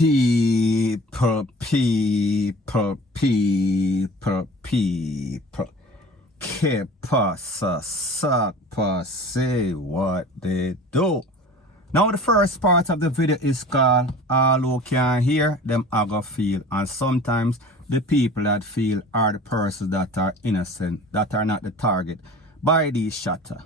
People. Que pasa, suck, say what they do. Now the first part of the video is called All Who Can Hear, Them I Go Feel. And sometimes the people that feel are the persons that are innocent, that are not the target by these shatter.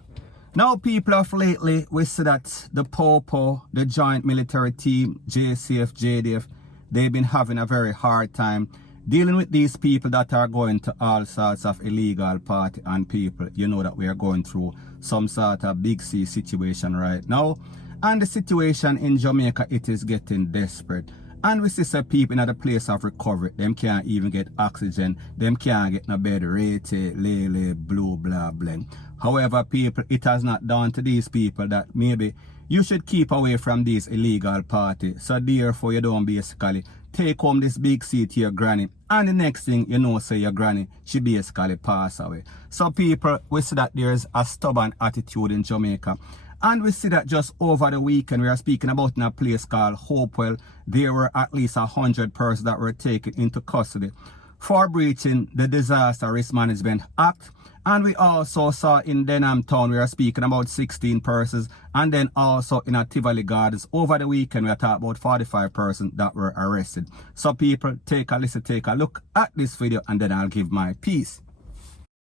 Now people of lately, we see that the POPO, the Joint Military Team, JCF, JDF, they've been having a very hard time dealing with these people that are going to all sorts of illegal party and people. You know that we are going through some sort of big C situation right now. And the situation in Jamaica, it is getting desperate. And we see some people in the place of recovery, them can't even get oxygen, them can't get no bed, rate, lele, blue, blah, blah. However, people, it has not done to these people that maybe you should keep away from these illegal parties. So therefore, you don't basically take home this big seat to your granny. And the next thing you know, say your granny, she basically pass away. So people, we see that there's a stubborn attitude in Jamaica. And we see that just over the weekend, we are speaking about in a place called Hopewell. There were at least 100 persons that were taken into custody for breaching the Disaster Risk Management Act. And we also saw in Denham Town, we are speaking about 16 persons. And then also in a Tivoli Gardens, over the weekend, we are talking about 45 persons that were arrested. So people, take a listen, take a look at this video, and then I'll give my piece.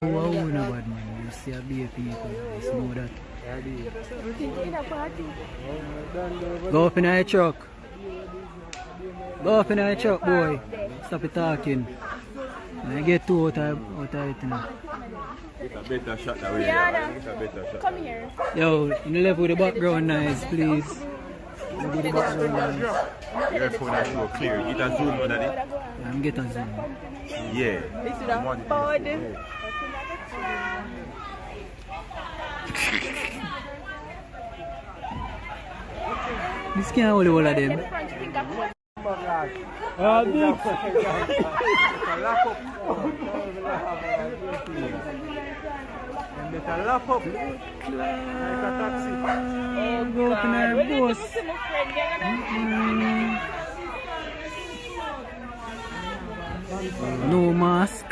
Wow, no bad man. You see a big people, you know that. Go up in a truck. Go up in a truck, boy. Stop it talking. I get two out of it now. Get a better shot that way. Get a better shot. Come here. Yo, in the left with the background nice, please. With the background nice. Your phone is so clear. Get a zoom on it. I'm getting zoom. Yeah. This can't hold all of them. Go up in our bus. No mask.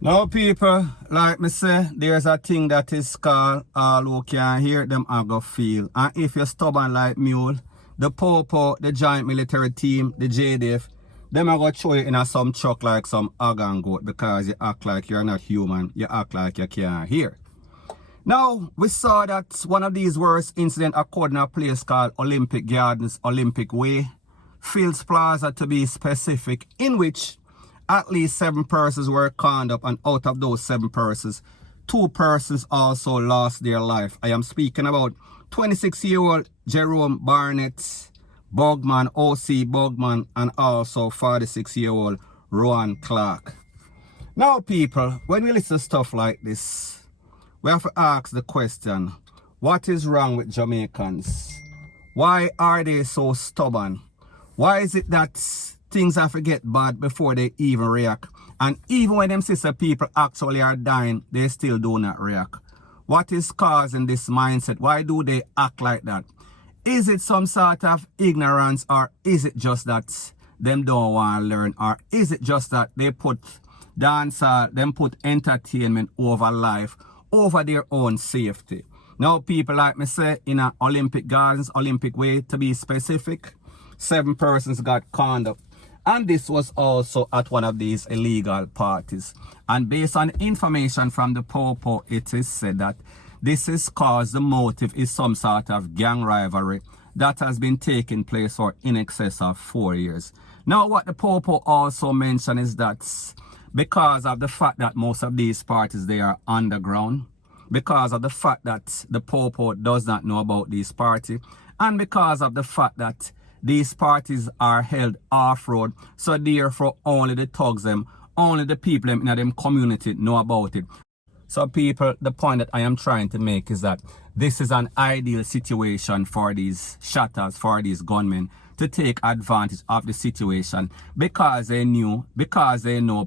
Now people, like me say, there's a thing that is called All Who Can Hear, Them I Go Feel. And if you're stubborn like mule, the POPO, the Joint Military Team, the JDF, them are going to show you in some truck like some hog and goat because you act like you're not human, you act like you can't hear. Now, we saw that one of these worst incidents occurred in a place called Olympic Gardens, Olympic Way, Fields Plaza to be specific, in which at least 7 persons were conned up, and out of those 7 persons, 2 persons also lost their life. I am speaking about 26-year-old Jerome Barnett, Bugman, OC Bugman, and also 46-year-old Rowan Clark. Now people, when we listen to stuff like this, we have to ask the question, what is wrong with Jamaicans? Why are they so stubborn? Why is it that things have to get bad before they even react? And even when them sister people actually are dying, they still do not react. What is causing this mindset? Why do they act like that? Is it some sort of ignorance, or is it just that them don't want to learn? Or is it just that they put dancehall, them put entertainment over life, over their own safety? Now people, like me say, in an Olympic Gardens, Olympic Way to be specific, 7 persons got conned up. And this was also at one of these illegal parties. And based on information from the POPO, it is said that this is caused, the motive is some sort of gang rivalry that has been taking place for in excess of 4 years. Now what the POPO also mentioned is that because of the fact that most of these parties, they are underground, because of the fact that the POPO does not know about this party, and because of the fact that these parties are held off-road, so therefore only the thugs them, only the people in them community know about it. So people, the point that I am trying to make is that this is an ideal situation for these shotters, for these gunmen, to take advantage of the situation because they know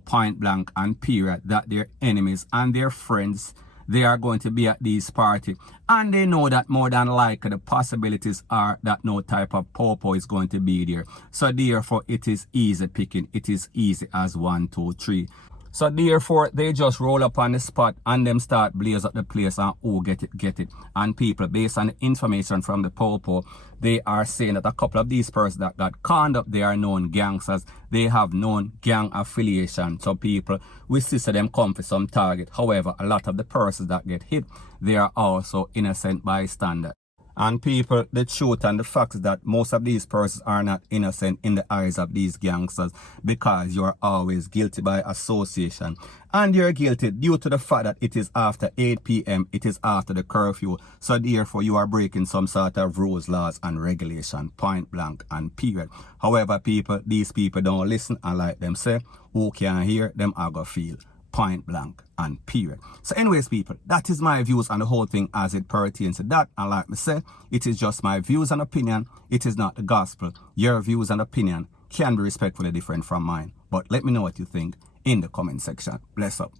point blank and period that their enemies and their friends, they are going to be at these party, and they know that more than likely the possibilities are that no type of popo is going to be there. So therefore it is easy picking, it is easy as 1, 2, 3. So therefore, they just roll up on the spot and them start blaze up the place and who get it. And people, based on the information from the popo, they are saying that a couple of these persons that got conned up, they are known gangsters. They have known gang affiliation. So people, we see them come for some target. However, a lot of the persons that get hit, they are also innocent bystanders. And people, the truth and the fact is that most of these persons are not innocent in the eyes of these gangsters because you're always guilty by association. And you're guilty due to the fact that it is after 8 p.m., it is after the curfew. So therefore, you are breaking some sort of rules, laws, and regulation, point blank and period. However, people, these people don't listen, and like them say, who can hear, them I go feel. Point blank and period. So anyways, people, that is my views on the whole thing as it pertains to that. And like me say, it is just my views and opinion. It is not the gospel. Your views and opinion can be respectfully different from mine. But let me know what you think in the comment section. Bless up.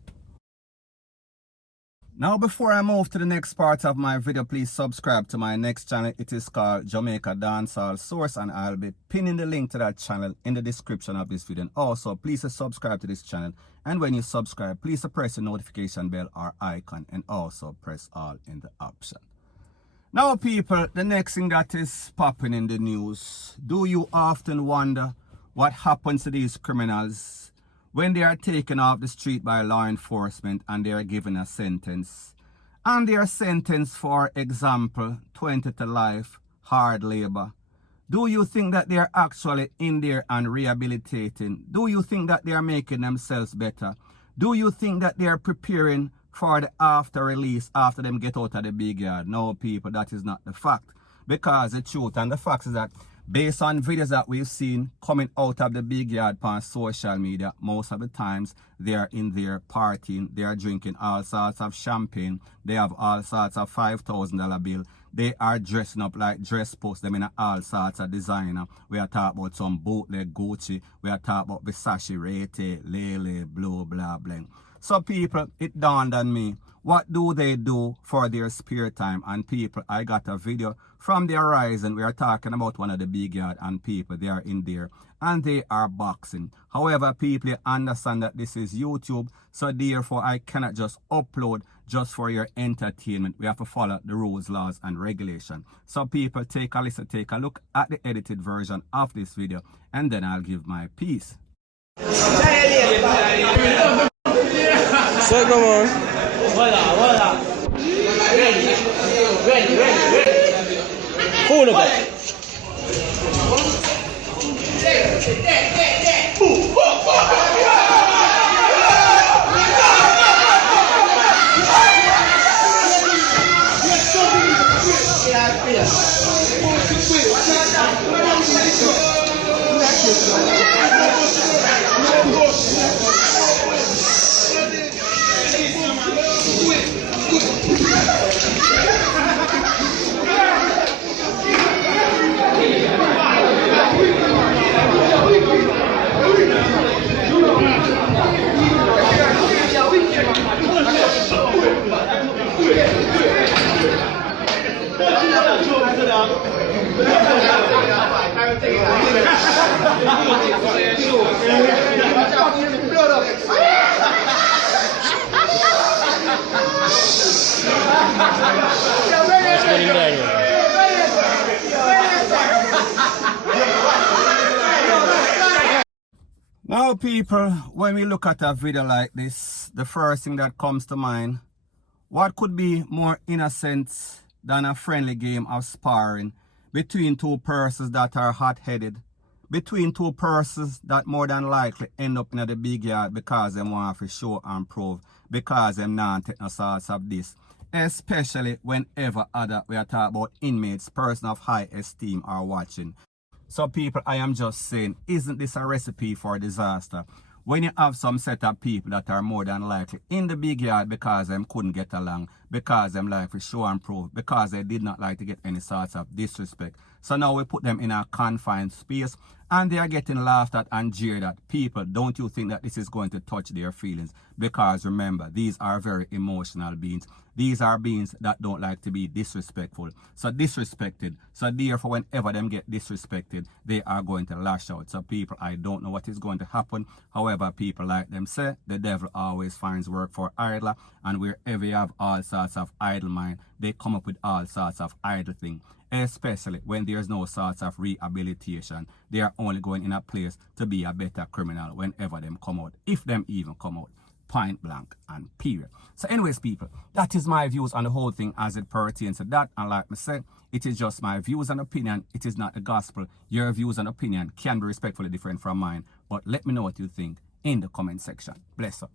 Now, before I move to the next part of my video, please subscribe to my next channel. It is called Jamaica Dancehall Source, and I'll be pinning the link to that channel in the description of this video. And also, please subscribe to this channel. And when you subscribe, please press the notification bell or icon, and also press all in the option. Now, people, the next thing that is popping in the news. Do you often wonder what happens to these criminals when they are taken off the street by law enforcement and they are given a sentence? And they are sentenced, for example, 20 to life, hard labor. Do you think that they are actually in there and rehabilitating? Do you think that they are making themselves better? Do you think that they are preparing for the after release after them get out of the big yard? No, people, that is not the fact. Because the truth and the fact is that based on videos that we've seen coming out of the big yard on social media, most of the times they are in there partying, they are drinking all sorts of champagne, they have all sorts of $5,000 bill, they are dressing up like dress posts, them in all sorts of designer. We are talking about some bootleg Gucci, we are talking about Versace, Rete, Lele, blah, blah, blah. So people, it dawned on me, what do they do for their spare time? And people, I got a video from the horizon. We are talking about one of the big yard, and people, they are in there and they are boxing. However, people, understand that this is YouTube, so therefore I cannot just upload just for your entertainment. We have to follow the rules, laws, and regulation. So people, take a listen, take a look at the edited version of this video, and then I'll give my piece. So come on. Voilà. Ready. Full of it. Now people, when we look at a video like this, the first thing that comes to mind, what could be more innocent than a friendly game of sparring between two persons that are hot-headed, between two persons that more than likely end up in the big yard because they want to show and prove, because them not take no sorts of this. Especially whenever we are talking about inmates, persons of high esteem are watching. So people, I am just saying, isn't this a recipe for disaster? When you have some set of people that are more than likely in the big yard because them couldn't get along, because them like to show and prove, because they did not like to get any sorts of disrespect. So now we put them in a confined space and they are getting laughed at and jeered at. People, don't you think that this is going to touch their feelings? Because remember, these are very emotional beings. These are beings that don't like to be disrespectful. So disrespected. So therefore, whenever them get disrespected, they are going to lash out. So people, I don't know what is going to happen. However, people like them say, the devil always finds work for idler. And wherever you have all sorts of idle mind, they come up with all sorts of idle things. Especially when there's no sorts of rehabilitation. They are only going in a place to be a better criminal whenever them come out. If them even come out. Point blank and period. So anyways, people, that is my views on the whole thing as it pertains to that. And like I said, it is just my views and opinion. It is not the gospel. Your views and opinion can be respectfully different from mine. But let me know what you think in the comment section. Bless up.